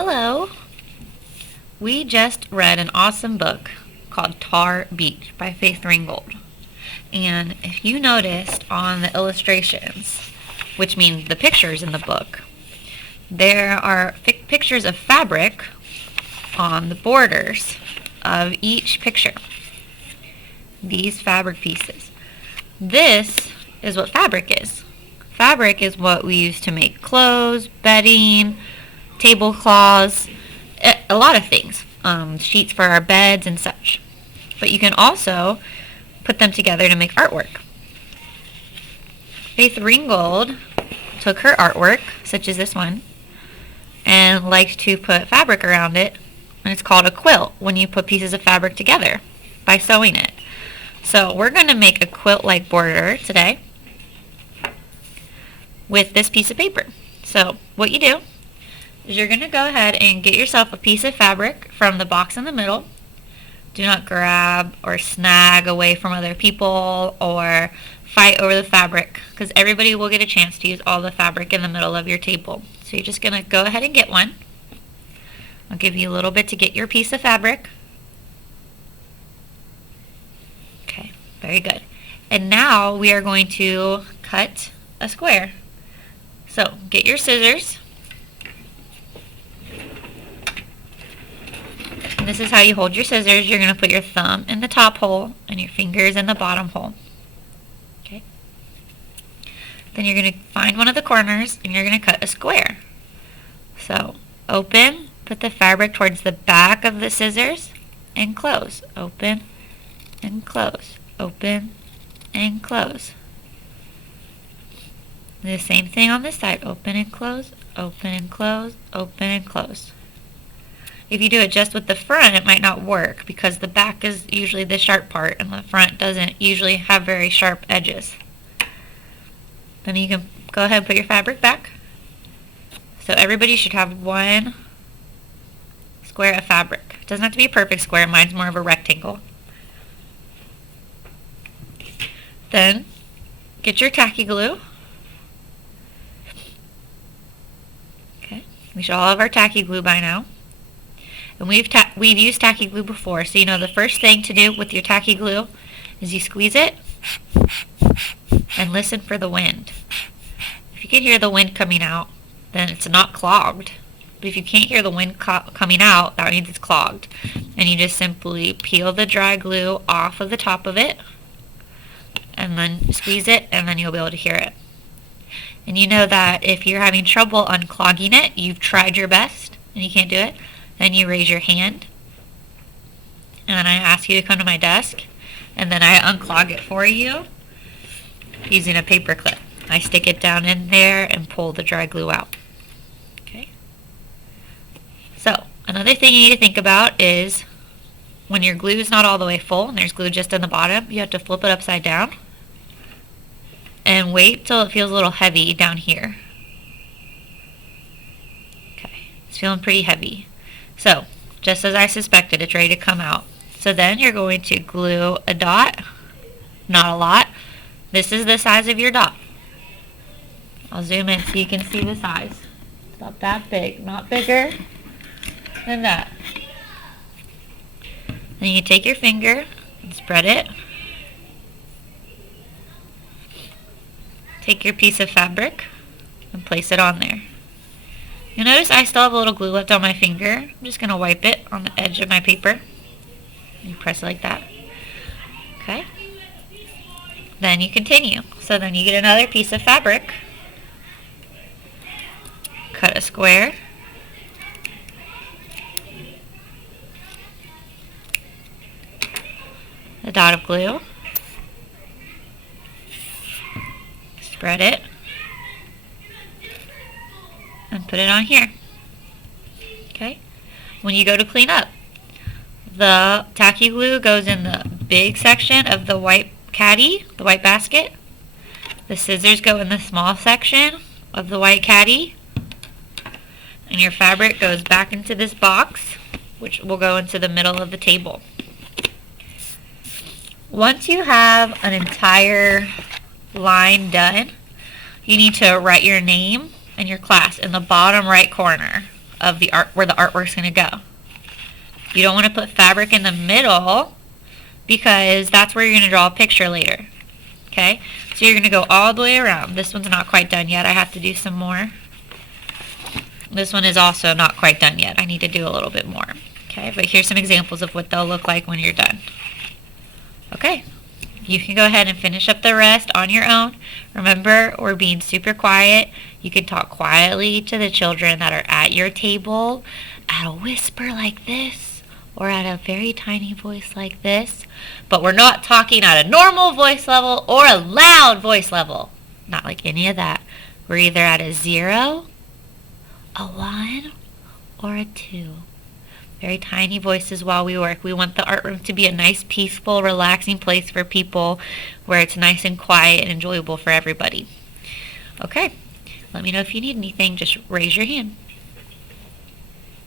Hello! We just read an awesome book called Tar Beach by Faith Ringgold. And if you noticed on the illustrations, which mean the pictures in the book, there are pictures of fabric on the borders of each picture. These fabric pieces. This is what fabric is. Fabric is what we use to make clothes, bedding, tablecloths, a lot of things, sheets for our beds and such. But you can also put them together to make artwork. Faith Ringgold took her artwork, such as this one, and likes to put fabric around it, and it's called a quilt when you put pieces of fabric together by sewing it. So we're going to make a quilt-like border today with this piece of paper. So what you do is you're going to go ahead and get yourself a piece of fabric from the box in the middle. Do not grab or snag away from other people or fight over the fabric, because everybody will get a chance to use all the fabric in the middle of your table. So you're just going to go ahead and get one. I'll give you a little bit to get your piece of fabric. Okay, very good. And now we are going to cut a square. So get your scissors. And this is how you hold your scissors. You're going to put your thumb in the top hole and your fingers in the bottom hole. Okay. Then you're going to find one of the corners and you're going to cut a square. So open, put the fabric towards the back of the scissors and close. Open and close. Open and close. The same thing on this side. Open and close, open and close, open and close. If you do it just with the front, it might not work because the back is usually the sharp part and the front doesn't usually have very sharp edges. Then you can go ahead and put your fabric back. So everybody should have one square of fabric. It doesn't have to be a perfect square. Mine's more of a rectangle. Then get your tacky glue. Okay, we should all have our tacky glue by now. And we've used tacky glue before, so you know the first thing to do with your tacky glue is you squeeze it and listen for the wind. If you can hear the wind coming out, then it's not clogged. But if you can't hear the wind coming out, that means it's clogged. And you just simply peel the dry glue off of the top of it and then squeeze it, and then you'll be able to hear it. And you know that if you're having trouble unclogging it, you've tried your best and you can't do it, then you raise your hand, and then I ask you to come to my desk, and then I unclog it for you using a paper clip. I stick it down in there and pull the dry glue out. Okay. So another thing you need to think about is when your glue is not all the way full and there's glue just in the bottom, you have to flip it upside down and wait till it feels a little heavy down here. Okay, it's feeling pretty heavy. So, just as I suspected, it's ready to come out. So then you're going to glue a dot, not a lot. This is the size of your dot. I'll zoom in so you can see the size. It's about that big, not bigger than that. Then you take your finger and spread it. Take your piece of fabric and place it on there. You'll notice I still have a little glue left on my finger. I'm just going to wipe it on the edge of my paper. You press it like that. Okay. Then you continue. So then you get another piece of fabric. Cut a square. A dot of glue. Spread it. And put it on here. Okay. When you go to clean up, the tacky glue goes in the big section of the white caddy, the white basket. The scissors go in the small section of the white caddy. And your fabric goes back into this box, which will go into the middle of the table. Once you have an entire line done, you need to write your name and your class in the bottom right corner of the art where the artwork's going to go. You don't want to put fabric in the middle because that's where you're going to draw a picture later. Okay, so you're going to go all the way around. This one's not quite done yet. I have to do some more. This one is also not quite done yet. I need to do a little bit more. Okay, but here's some examples of what they'll look like when you're done. Okay, you can go ahead and finish up the rest on your own. Remember, we're being super quiet. You can talk quietly to the children that are at your table at a whisper like this or at a very tiny voice like this. But we're not talking at a normal voice level or a loud voice level. Not like any of that. We're either at a 0, a 1, or a 2. Very tiny voices while we work. We want the art room to be a nice, peaceful, relaxing place for people where it's nice and quiet and enjoyable for everybody. Okay, let me know if you need anything. Just raise your hand.